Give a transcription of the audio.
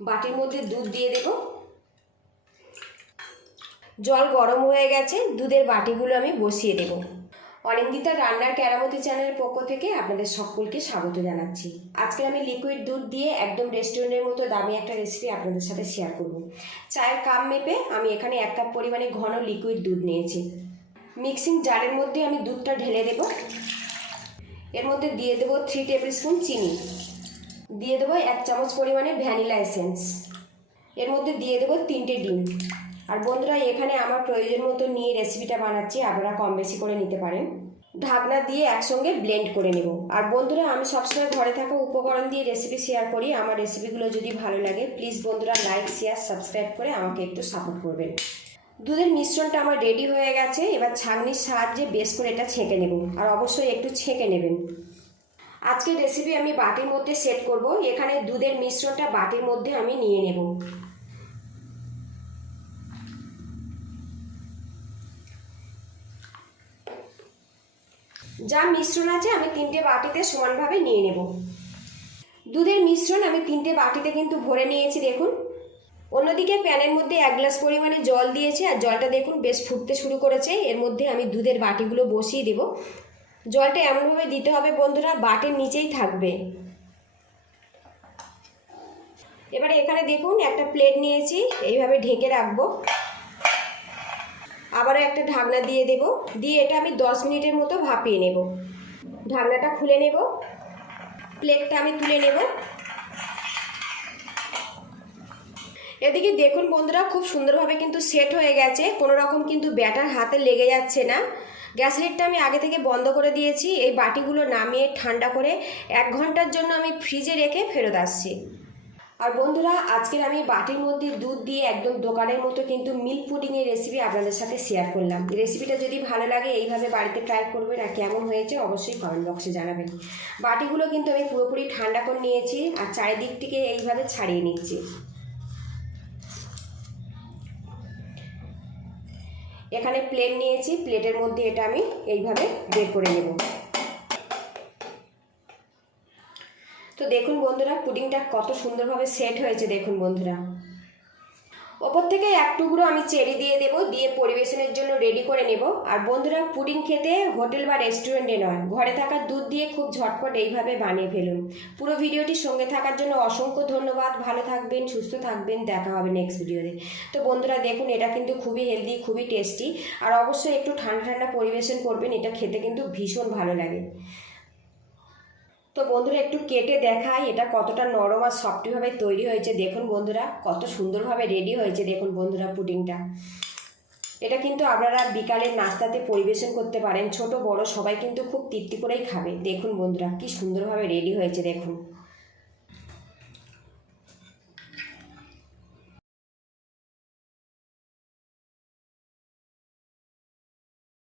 বাটির মধ্যে দুধ দিয়ে দেব। জল গরম হয়ে গেছে, দুধের বাটিগুলো আমি বসিয়ে দেব। অনিন্দিতা রান্নার কেরামতি চ্যানেলের পক্ষ থেকে আপনাদের সকলকে স্বাগত জানাচ্ছি। আজকে আমি লিকুইড দুধ দিয়ে একদম রেস্টুরেন্টের মতো দামি একটা রেসিপি আপনাদের সাথে শেয়ার করব। চায়ের কাপ মেপে আমি এখানে 1 কাপ পরিমাণে ঘন লিকুইড দুধ নিয়েছি। মিক্সিং জারের মধ্যে আমি দুধটা ঢেলে দেব। এর মধ্যে দিয়ে দেব 3 টেবিল স্পুন চিনি, দিয়ে দেবো 1 চামচ পরিমাণে ভ্যানিলা এসেন্স, এর মধ্যে দিয়ে দেবো 3টে ডিম। আর বন্ধুরা, এখানে আমার প্রয়োজন মতো নিয়ে রেসিপিটা বানাচ্ছি, আপনারা কম বেশি করে নিতে পারেন। ঢাকনা দিয়ে একসঙ্গে ব্লেন্ড করে নেব। আর বন্ধুরা, আমি সবসময় ঘরে থাকা উপকরণ দিয়ে রেসিপি শেয়ার করি। আমার রেসিপিগুলো যদি ভালো লাগে প্লিজ বন্ধুরা লাইক, শেয়ার, সাবস্ক্রাইব করে আমাকে একটু সাপোর্ট করবেন। দুধের মিশ্রণটা আমার রেডি হয়ে গেছে। এবার ছাঁকনির সাহায্যে বেশ করে এটা ছেঁকে নেব, আর অবশ্যই একটু ছেঁকে নেবেন। আজকের রেসিপি আমি বাটির মধ্যে সেট করব। এখানে দুধের মিশ্রণটা বাটির মধ্যে আমি নিয়ে নেব। যা মিশ্রণ আছে আমি 3টে বাটিতে সমানভাবে নিয়ে নেব। দুধের মিশ্রণ আমি 3টে বাটিতে কিন্তু ভরে নিয়েছি, দেখুন। অন্যদিকে প্যানের মধ্যে 1 গ্লাস পরিমাণে জল দিয়েছি, আর জলটা দেখুন বেশ ফুটতে শুরু করেছে। এর মধ্যে আমি দুধের বাটিগুলো বসিয়ে দেব। জলটা এমনভাবে দিতে হবে বন্ধুরা, বাটির নিচেই থাকবে। এবারে এখানে দেখুন একটা প্লেট নিয়েছি, এইভাবে ঢেকে রাখবো। আবারও একটা ঢাকনা দিয়ে দেব, দিয়ে এটা আমি 10 মিনিটের মতো ভাপিয়ে নেব। ঢাকনাটা খুলে নেব, প্লেটটা আমি তুলে নেব। এদিকে দেখুন বন্ধুরা, খুব সুন্দরভাবে কিন্তু সেট হয়ে গেছে, কোনো রকম কিন্তু ব্যাটার হাতে লেগে যাচ্ছে না। গ্যাস হিটটা আমি আগে থেকে বন্ধ করে দিয়েছি। এই বাটিগুলো নামিয়ে ঠান্ডা করে 1 ঘন্টার জন্য আমি ফ্রিজে রেখে ফেরত আসছি। আর বন্ধুরা, আজকের আমি বাটির মধ্যে দুধ দিয়ে একদম দোকানের মতো কিন্তু মিল্ক পুডিংয়ের রেসিপি আপনাদের সাথে শেয়ার করলাম। রেসিপিটা যদি ভালো লাগে এইভাবে বাড়িতে ট্রাই করবেন, আর কেমন হয়েছে অবশ্যই কমেন্ট বক্সে জানাবেন। বাটিগুলো কিন্তু আমি পুরোপুরি ঠান্ডা করে নিয়েছি, আর চারিদিক থেকে এইভাবে ছাড়িয়ে নিচ্ছি। এখানে প্লেট নিয়েছি, প্লেটের মধ্যে এটা আমি এইভাবে বের করে নেব। তো দেখুন বন্ধুরা, পুডিংটা কত সুন্দরভাবে সেট হয়েছে, দেখুন বন্ধুরা। ওপর থেকে 1 টুকরো আমি চেরি দিয়ে দেব, দিয়ে পরিবেশনের জন্য রেডি করে নেব। আর বন্ধুরা, পুডিং খেতে হোটেল বা রেস্টুরেন্টে নয়, ঘরে থাকা দুধ দিয়ে খুব ঝটপট এইভাবে বানিয়ে ফেলুন। পুরো ভিডিওটির সঙ্গে থাকার জন্য অসংখ্য ধন্যবাদ। ভালো থাকবেন, সুস্থ থাকবেন, দেখা হবে নেক্সট ভিডিওতে। তো বন্ধুরা দেখুন, এটা কিন্তু খুবই হেলদি, খুবই টেস্টি। আর অবশ্যই একটু ঠান্ডা ঠান্ডা পরিবেশন করবেন, এটা খেতে কিন্তু ভীষণ ভালো লাগে। তো বন্ধুরা, একটু কেটে দেখাই এটা কতটা নরম আর সফটভাবে তৈরি হয়েছে। দেখুন বন্ধুরা, কত সুন্দরভাবে রেডি হয়েছে। দেখুন বন্ধুরা, পুডিংটা এটা কিন্তু আপনারা বিকালের নাস্তাতে পরিবেশন করতে পারেন। ছোট বড় সবাই কিন্তু খুব তৃপ্তি করেই খাবে। দেখুন বন্ধুরা, কি সুন্দরভাবে রেডি হয়েছে, দেখুন।